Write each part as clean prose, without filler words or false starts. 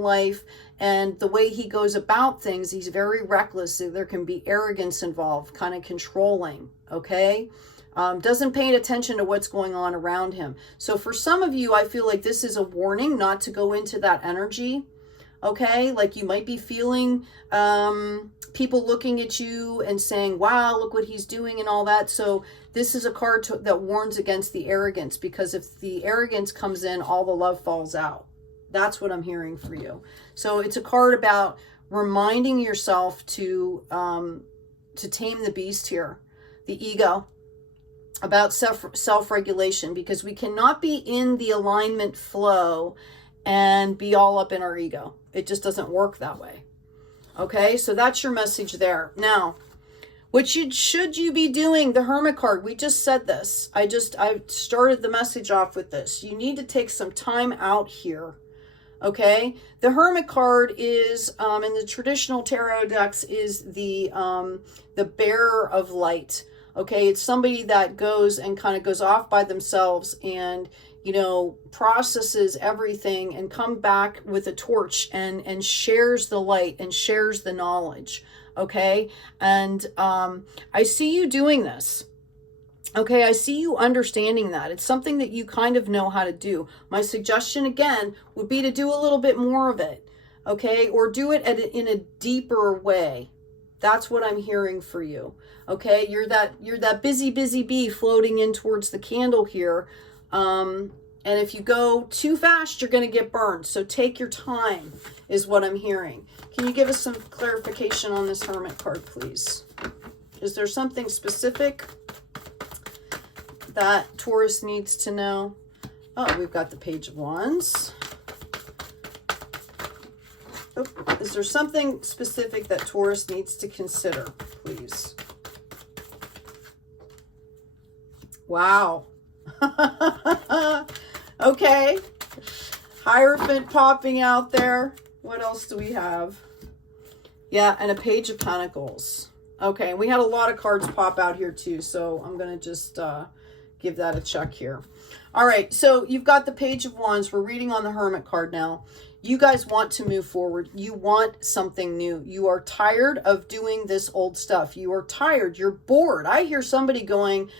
life and the way he goes about things, he's very reckless. There can be arrogance involved, kind of controlling, okay? Doesn't pay attention to what's going on around him. So for some of you, I feel like this is a warning not to go into that energy, okay? Like you might be feeling people looking at you and saying, wow, look what he's doing and all that. So this is a card that warns against the arrogance, because if the arrogance comes in, all the love falls out. That's what I'm hearing for you. So it's a card about reminding yourself to tame the beast here, the ego, about self-regulation, because we cannot be in the alignment flow and be all up in our ego. It just doesn't work that way. Okay, so that's your message there. Now, what should you be doing? The Hermit card, we just said this. I started the message off with this. You need to take some time out here. Okay, the Hermit card is, in the traditional tarot decks, is the bearer of light. Okay, it's somebody that goes and kind of goes off by themselves and, you know, processes everything and come back with a torch and shares the light and shares the knowledge. Okay, and I see you doing this. Okay, I see you understanding that. It's something that you kind of know how to do. My suggestion, again, would be to do a little bit more of it, okay? Or do it in a deeper way. That's what I'm hearing for you, okay? You're that busy bee floating in towards the candle here. And if you go too fast, you're going to get burned. So take your time is what I'm hearing. Can you give us some clarification on this Hermit card, please? Is there something specific that Taurus needs to know? Oh, we've got the Page of Wands. Oh, is there something specific that Taurus needs to consider, please? Wow. Okay. Hierophant popping out there. What else do we have? Yeah, and a Page of Pentacles. Okay, we had a lot of cards pop out here too, so I'm going to just give that a check here. All right, so you've got the Page of Wands. We're reading on the Hermit card now. You guys want to move forward. You want something new. You are tired of doing this old stuff. You are tired. You're bored. I hear somebody going,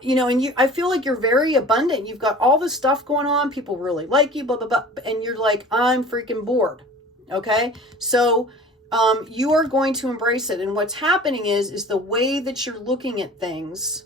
you know, and I feel like you're very abundant. You've got all this stuff going on. People really like you, blah, blah, blah. And you're like, I'm freaking bored. Okay, so you are going to embrace it. And what's happening is the way that you're looking at things,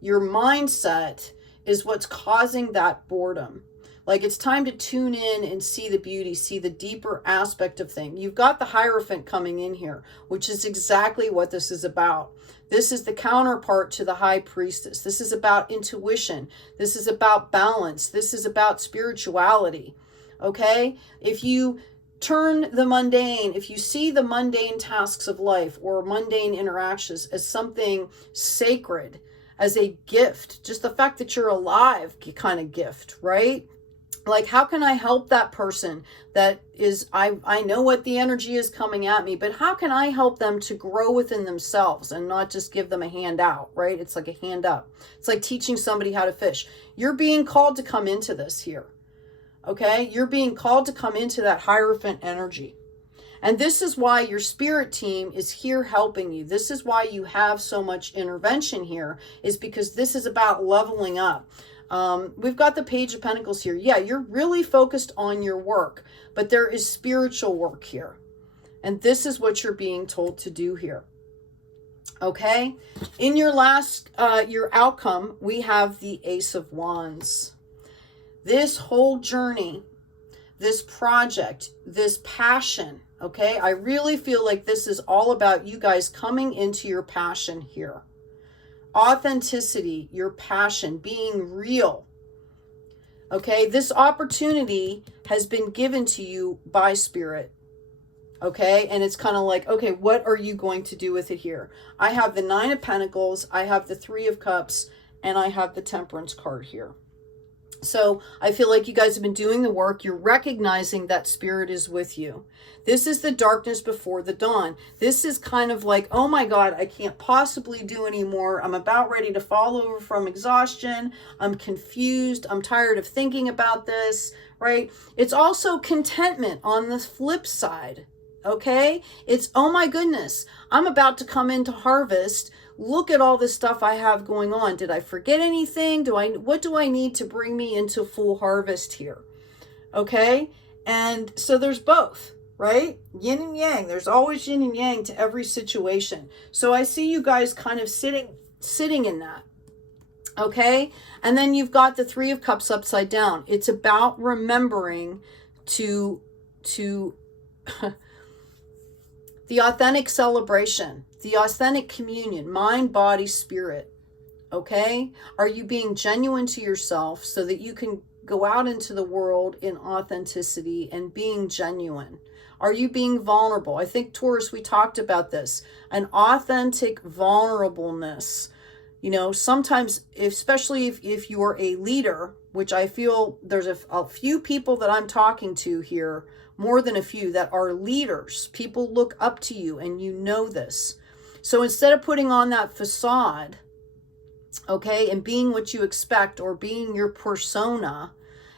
your mindset is what's causing that boredom. Like, it's time to tune in and see the beauty, see the deeper aspect of things. You've got the Hierophant coming in here, which is exactly what this is about. This is the counterpart to the High Priestess. This is about intuition. This is about balance. This is about spirituality. Okay? If you turn the mundane, if you see the mundane tasks of life or mundane interactions as something sacred, as a gift, just the fact that you're alive kind of gift, right? Like, how can I help that person that is, I know what the energy is coming at me, but how can I help them to grow within themselves and not just give them a hand out, right? It's like a hand up. It's like teaching somebody how to fish. You're being called to come into this here, okay? You're being called to come into that Hierophant energy. And this is why your spirit team is here helping you. This is why you have so much intervention here, is because this is about leveling up. We've got the Page of Pentacles here. Yeah, you're really focused on your work, but there is spiritual work here. And this is what you're being told to do here. Okay? In your last, your outcome, we have the Ace of Wands. This whole journey, this project, this passion, okay? I really feel like this is all about you guys coming into your passion here. Authenticity, your passion, being real. Okay, this opportunity has been given to you by Spirit. Okay, and it's kind of like, okay, what are you going to do with it here? I have the Nine of Pentacles, I have the Three of Cups, and I have the Temperance card here. So I feel like you guys have been doing the work. You're recognizing that spirit is with you. This is the darkness before the dawn. This is kind of like, oh my God, I can't possibly do anymore. I'm about ready to fall over from exhaustion. I'm confused. I'm tired of thinking about this, right? It's also contentment on the flip side, okay? It's, oh my goodness, I'm about to come into harvest. Look at all this stuff I have going on. Did I forget anything? What do I need to bring me into full harvest here? Okay. And so there's both, right? Yin and yang. There's always yin and yang to every situation. So I see you guys kind of sitting in that. Okay. And then you've got the Three of Cups upside down. It's about remembering to the authentic celebration, the authentic communion, mind, body, spirit. Okay? Are you being genuine to yourself so that you can go out into the world in authenticity and being genuine? Are you being vulnerable? I think, Taurus, we talked about this. An authentic vulnerableness. You know, sometimes, especially if you are a leader, which I feel there's a few people that I'm talking to here, more than a few, that are leaders. People look up to you and you know this. So instead of putting on that facade, okay, and being what you expect or being your persona,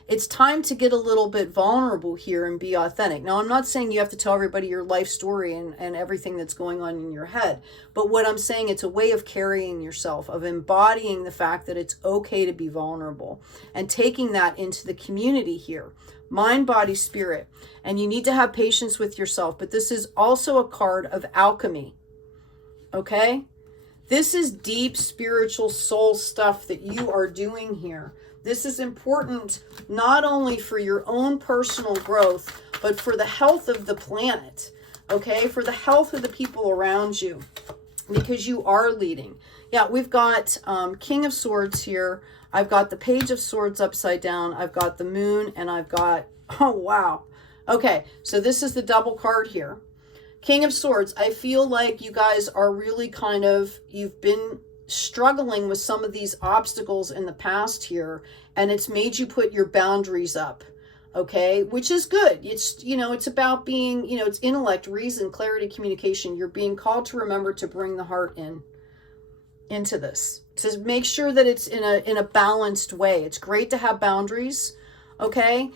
it's time to get a little bit vulnerable here and be authentic. Now, I'm not saying you have to tell everybody your life story and everything that's going on in your head. But what I'm saying, it's a way of carrying yourself, of embodying the fact that it's okay to be vulnerable and taking that into the community here. Mind, body, spirit. And you need to have patience with yourself. But this is also a card of alchemy. Okay? This is deep spiritual soul stuff that you are doing here. This is important not only for your own personal growth, but for the health of the planet, okay? For the health of the people around you, because you are leading. Yeah, we've got King of Swords here. I've got the Page of Swords upside down. I've got the Moon, and I've got, oh, wow. Okay, so this is the double card here. King of Swords, I feel like you guys are really kind of, you've been struggling with some of these obstacles in the past here, and it's made you put your boundaries up, okay, which is good. It's, you know, it's about being, you know, it's intellect, reason, clarity, communication. You're being called to remember to bring the heart into this, to make sure that it's in a balanced way. It's great to have boundaries, okay.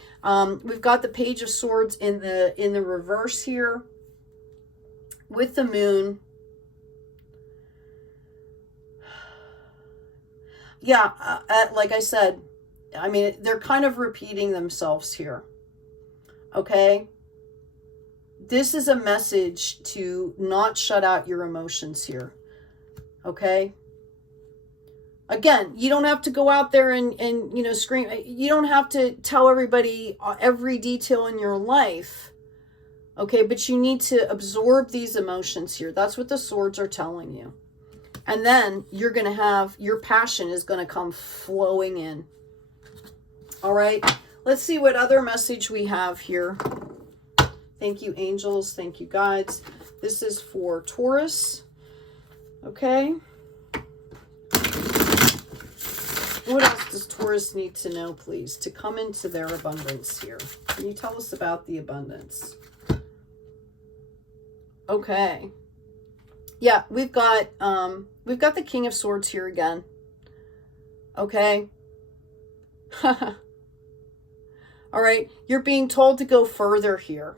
We've got the Page of Swords in the reverse here with the Moon. Yeah, like I said, I mean, they're kind of repeating themselves here, okay? This is a message to not shut out your emotions here, okay? Again, you don't have to go out there and you know, scream. You don't have to tell everybody every detail in your life, okay? But you need to absorb these emotions here. That's what the swords are telling you. And then you're going to have, your passion is going to come flowing in. All right. Let's see what other message we have here. Thank you, angels. Thank you, guides. This is for Taurus. Okay. What else does Taurus need to know, please, to come into their abundance here? Can you tell us about the abundance? Okay. Yeah, we've got the King of Swords here again. Okay. All right. You're being told to go further here.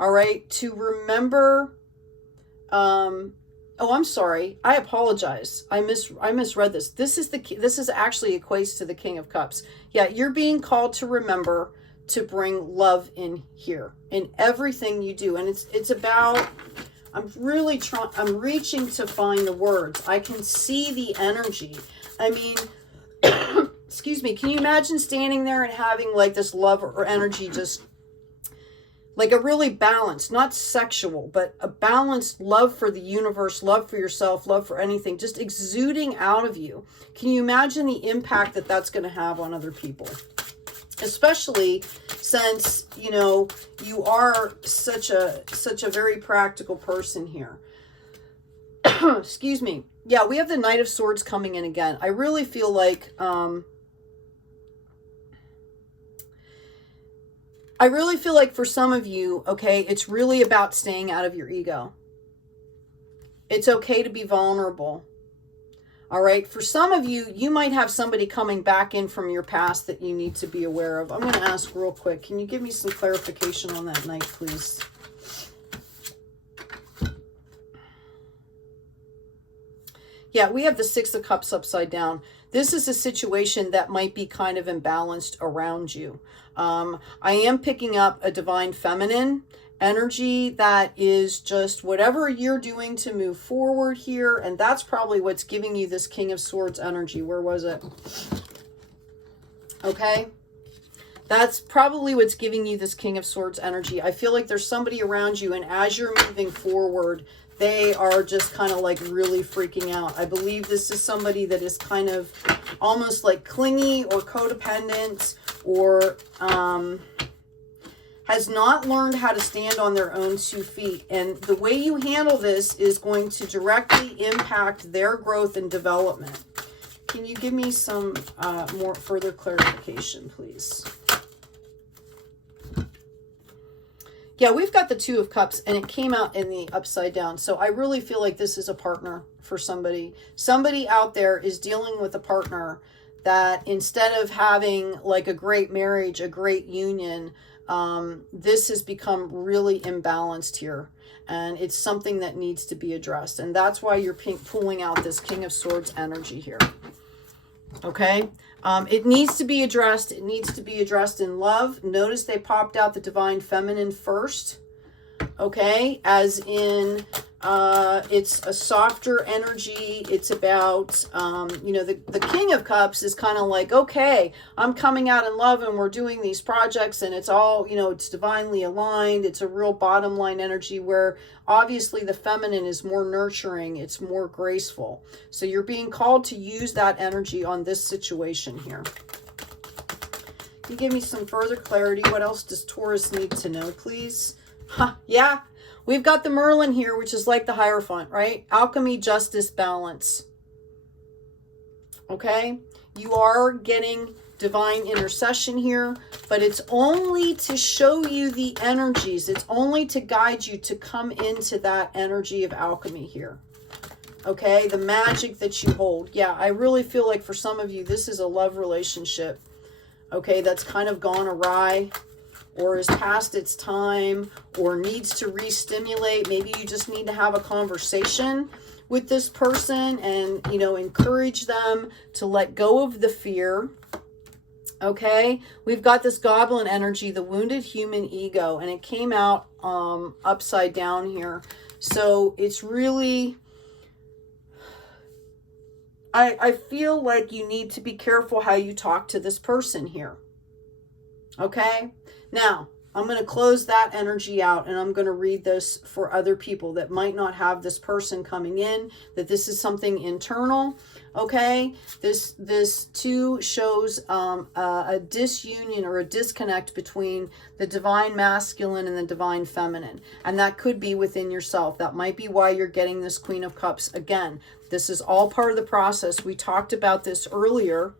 All right. To remember, oh, I'm sorry. I apologize. I misread this. This is actually equates to the King of Cups. Yeah. You're being called to remember to bring love in here in everything you do. And it's about, I'm reaching to find the words. I can see the energy. I mean, excuse me, can you imagine standing there and having like this love or energy, just like a really balanced, not sexual, but a balanced love for the universe, love for yourself, love for anything, just exuding out of you. Can you imagine the impact that that's going to have on other people? Especially since, you know, you are such a very practical person here. Excuse me. Yeah, we have the Knight of Swords coming in again. I really feel like I really feel like for some of you, okay, it's really about staying out of your ego. It's okay to be vulnerable. All right. For some of you, you might have somebody coming back in from your past that you need to be aware of. I'm going to ask real quick. Can you give me some clarification on that night, please? Yeah, we have the Six of Cups upside down. This is a situation that might be kind of imbalanced around you. I am picking up a divine feminine energy that is just whatever you're doing to move forward here. And that's probably what's giving you this King of Swords energy. Where was it? Okay. That's probably what's giving you this King of Swords energy. I feel like there's somebody around you, and as you're moving forward, they are just kind of like really freaking out. I believe this is somebody that is kind of almost like clingy or codependent, or has not learned how to stand on their own 2 feet. And the way you handle this is going to directly impact their growth and development. Can you give me some more further clarification, please? Yeah, we've got the Two of Cups, and it came out in the upside down. So I really feel like this is a partner for somebody. Somebody out there is dealing with a partner that instead of having like a great marriage, a great union, this has become really imbalanced here. And it's something that needs to be addressed. And that's why you're pulling out this King of Swords energy here. Okay? It needs to be addressed. It needs to be addressed in love. Notice they popped out the divine feminine first. Okay? As in, it's a softer energy. It's about, you know, the King of Cups is kind of like, okay, I'm coming out in love and we're doing these projects and it's all, you know, it's divinely aligned. It's a real bottom line energy where obviously the feminine is more nurturing. It's more graceful. So you're being called to use that energy on this situation here. Can you give me some further clarity? What else does Taurus need to know, please? Yeah. We've got the Merlin here, which is like the Hierophant, right? Alchemy, justice, balance. Okay? You are getting divine intercession here, but it's only to show you the energies. It's only to guide you to come into that energy of alchemy here. Okay? The magic that you hold. Yeah, I really feel like for some of you, this is a love relationship. Okay? That's kind of gone awry, or is past its time, or needs to re-stimulate. Maybe you just need to have a conversation with this person and, you know, encourage them to let go of the fear. Okay, we've got this goblin energy, the wounded human ego, and it came out upside down here. So it's really, I feel like you need to be careful how you talk to this person here. Okay, now I'm going to close that energy out, and I'm going to read this for other people that might not have this person coming in, that this is something internal. Okay, this too shows a disunion or a disconnect between the divine masculine and the divine feminine, and that could be within yourself. That might be why you're getting this Queen of Cups. Again, this is all part of the process. We talked about this earlier,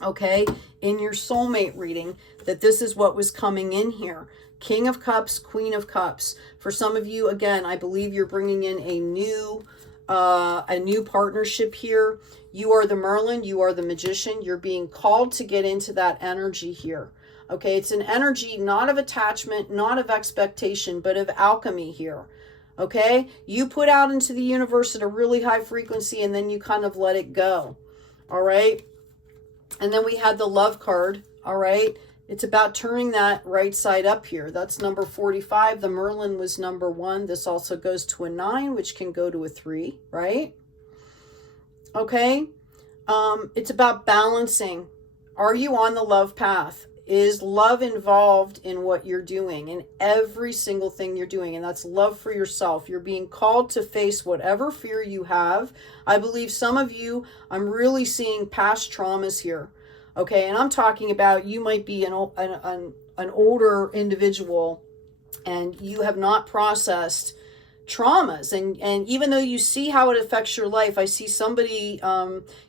okay, in your soulmate reading, that this is what was coming in here. King of Cups, Queen of Cups. For some of you, again, I believe you're bringing in a new partnership here. You are the Merlin, you are the Magician. You're being called to get into that energy here. Okay, it's an energy not of attachment, not of expectation, but of alchemy here. Okay, you put out into the universe at a really high frequency, and then you kind of let it go. All right. And then we had the Love card, all right? It's about turning that right side up here. That's number 45. The Merlin was number 1. This also goes to a 9, which can go to a 3, right? Okay? It's about balancing. Are you on the love path? Is love involved in what you're doing, in every single thing you're doing? And that's love for yourself. You're being called to face whatever fear you have. I believe some of you, I'm really seeing past traumas here. Okay, and I'm talking about you might be an older individual and you have not processed traumas, and even though you see how it affects your life, I see somebody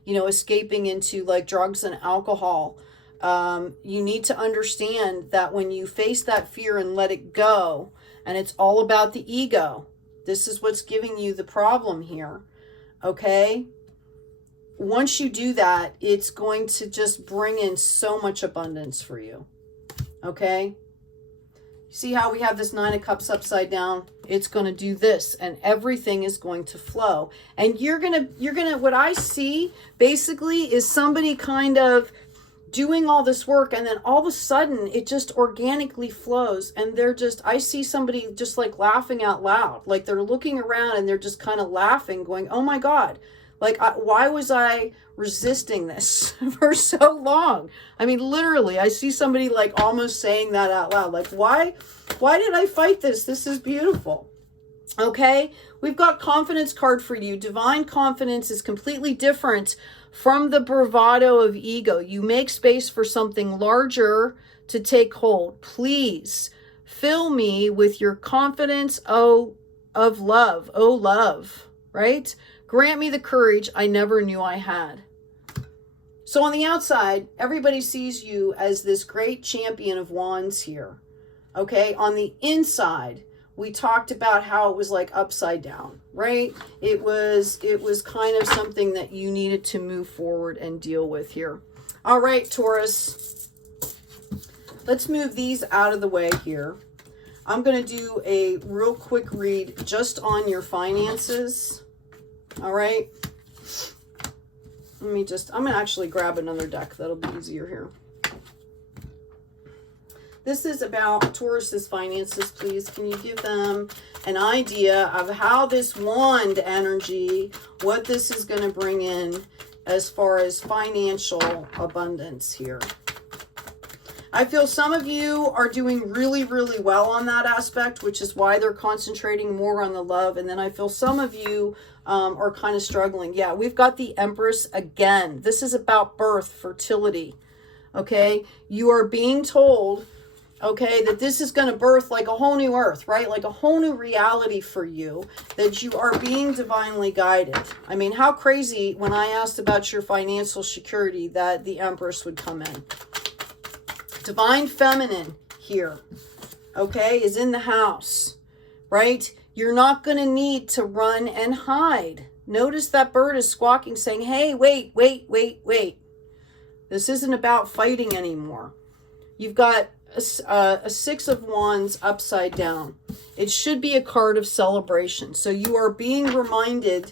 you know, escaping into like drugs and alcohol. you need to understand that when you face that fear and let it go, and it's all about the ego, this is what's giving you the problem here, okay? Once you do that, it's going to just bring in so much abundance for you, okay? See how we have this Nine of Cups upside down? It's going to do this, and everything is going to flow. And you're going to, what I see basically is somebody kind of doing all this work, and then all of a sudden it just organically flows, and they're just, I see somebody just like laughing out loud, like they're looking around and they're just kind of laughing, going, oh my God, like why was I resisting this for so long? I mean, literally, I see somebody like almost saying that out loud, like why did I fight this? This is beautiful. Okay, we've got confidence card for you. Divine confidence is completely different from the bravado of ego. You make space for something larger to take hold. Please fill me with your confidence, of love, love, right? Grant me the courage I never knew I had. So on the outside, everybody sees you as this great champion of wands here. Okay, on the inside, we talked about how it was like upside down, right? It was kind of something that you needed to move forward and deal with here. All right, Taurus, let's move these out of the way here. I'm going to do a real quick read just on your finances. All right. I'm going to actually grab another deck. That'll be easier here. This is about Taurus's finances, please. Can you give them an idea of how this wand energy, what this is going to bring in as far as financial abundance here? I feel some of you are doing really, really well on that aspect, which is why they're concentrating more on the love. And then I feel some of you are kind of struggling. Yeah, we've got the Empress again. This is about birth, fertility. Okay, you are being told, okay, that this is going to birth like a whole new earth, right? Like a whole new reality for you, that you are being divinely guided. I mean, how crazy when I asked about your financial security that the Empress would come in. Divine feminine here, okay, is in the house, right? You're not going to need to run and hide. Notice that bird is squawking, saying, hey, wait. This isn't about fighting anymore. You've got a Six of Wands upside down. It should be a card of celebration. So you are being reminded,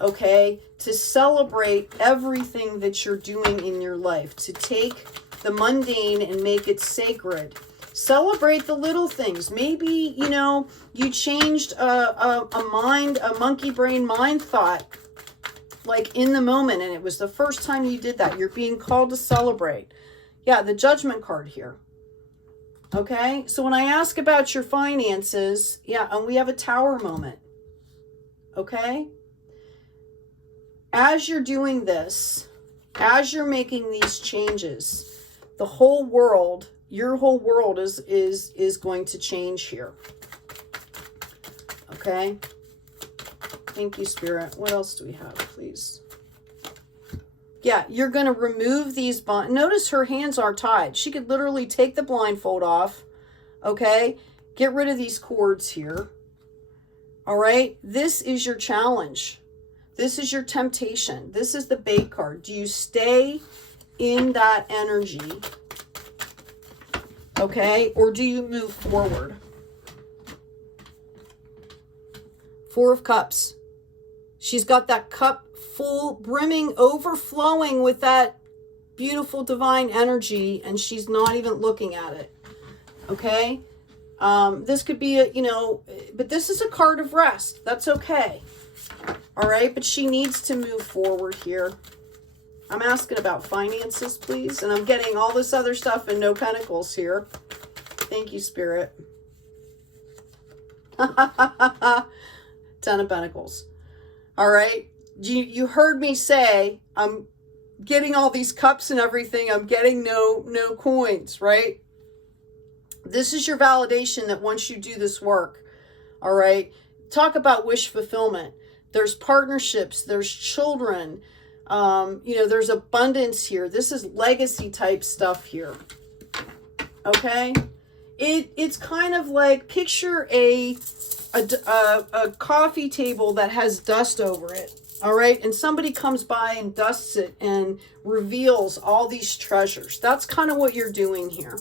okay, to celebrate everything that you're doing in your life, to take the mundane and make it sacred. Celebrate the little things. Maybe, you know, you changed a monkey brain mind thought, like in the moment, and it was the first time you did that. You're being called to celebrate. Yeah, the Judgment card here. Okay, so when I ask about your finances, yeah, and we have a Tower moment. Okay? As you're doing this, as you're making these changes, the whole world, your whole world is going to change here. Okay? Thank you, Spirit. What else do we have, please? Yeah, you're going to remove these bonds. Notice her hands are tied. She could literally take the blindfold off. Okay? Get rid of these cords here. All right? This is your challenge. This is your temptation. This is the bait card. Do you stay in that energy? Okay? Or do you move forward? Four of Cups. She's got that cup full, brimming, overflowing with that beautiful divine energy, and she's not even looking at it. Okay? This could be a, you know, but this is a card of rest. That's okay. All right? But she needs to move forward here. I'm asking about finances, please. And I'm getting all this other stuff and no pentacles here. Thank you, Spirit. 10 of Pentacles. All right. You heard me say, I'm getting all these cups and everything. I'm getting no coins, right? This is your validation that once you do this work, all right, talk about wish fulfillment. There's partnerships, there's children, You know, there's abundance here. This is legacy type stuff here. Okay. It's kind of like, picture a coffee table that has dust over it. All right. And somebody comes by and dusts it and reveals all these treasures. That's kind of what you're doing here.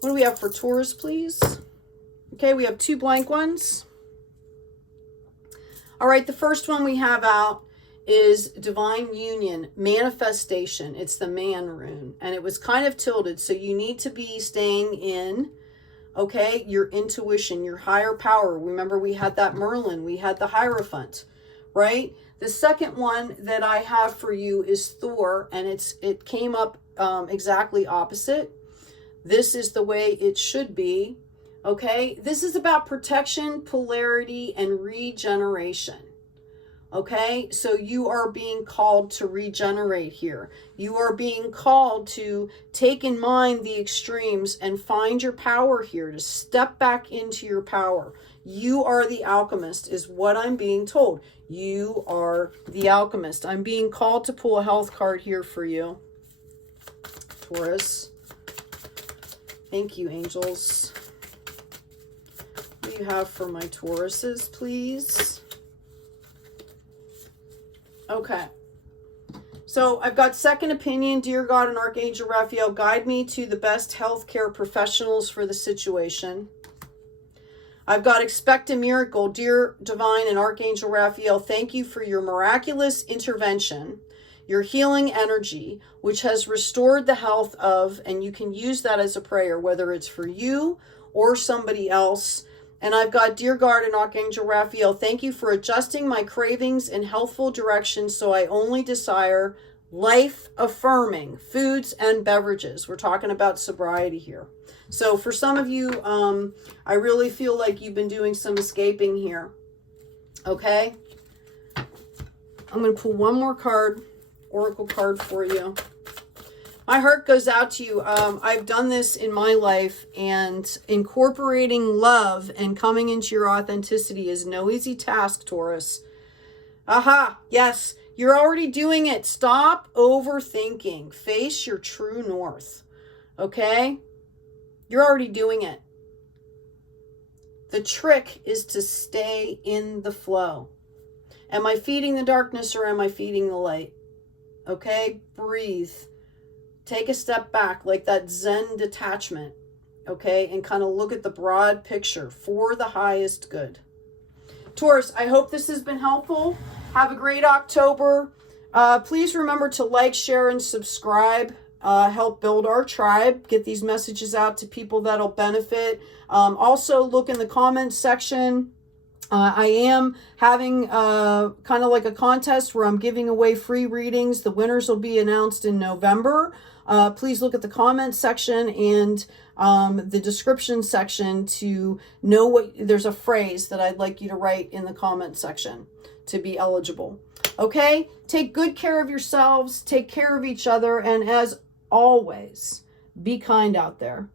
What do we have for Taurus, please? Okay. We have 2 blank ones. All right. The first one we have out is Divine Union, Manifestation. It's the man rune. And it was kind of tilted. So you need to be staying in, okay, your intuition, your higher power. Remember, we had that Merlin. We had the Hierophant, right? The second one that I have for you is Thor. And it came up exactly opposite. This is the way it should be, okay? This is about protection, polarity, and regeneration. Okay, so you are being called to regenerate here. You are being called to take in mind the extremes and find your power here, to step back into your power. You are the alchemist is what I'm being told. You are the alchemist. I'm being called to pull a health card here for you, Taurus. Thank you, angels. What do you have for my Tauruses, please? Okay, so I've got second opinion. Dear God and Archangel Raphael, guide me to the best healthcare professionals for the situation. I've got expect a miracle. Dear Divine and Archangel Raphael, thank you for your miraculous intervention, your healing energy, which has restored the health of, and you can use that as a prayer, whether it's for you or somebody else. And I've got, dear God and Archangel Raphael, thank you for adjusting my cravings in healthful directions so I only desire life-affirming foods and beverages. We're talking about sobriety here. So for some of you, I really feel like you've been doing some escaping here. Okay? I'm going to pull one more card, oracle card for you. My heart goes out to you. I've done this in my life, and incorporating love and coming into your authenticity is no easy task, Taurus. Aha, yes, you're already doing it. Stop overthinking. Face your true north, okay? You're already doing it. The trick is to stay in the flow. Am I feeding the darkness or am I feeding the light? Okay, breathe. Take a step back, like that Zen detachment, okay? And kind of look at the broad picture for the highest good. Taurus, I hope this has been helpful. Have a great October. Please remember to like, share, and subscribe. Help build our tribe. Get these messages out to people that'll benefit. Also, look in the comments section. I am having kind of like a contest where I'm giving away free readings. The winners will be announced in November. Please look at the comments section and the description section to know what, there's a phrase that I'd like you to write in the comment section to be eligible. Okay? Take good care of yourselves. Take care of each other. And as always, be kind out there.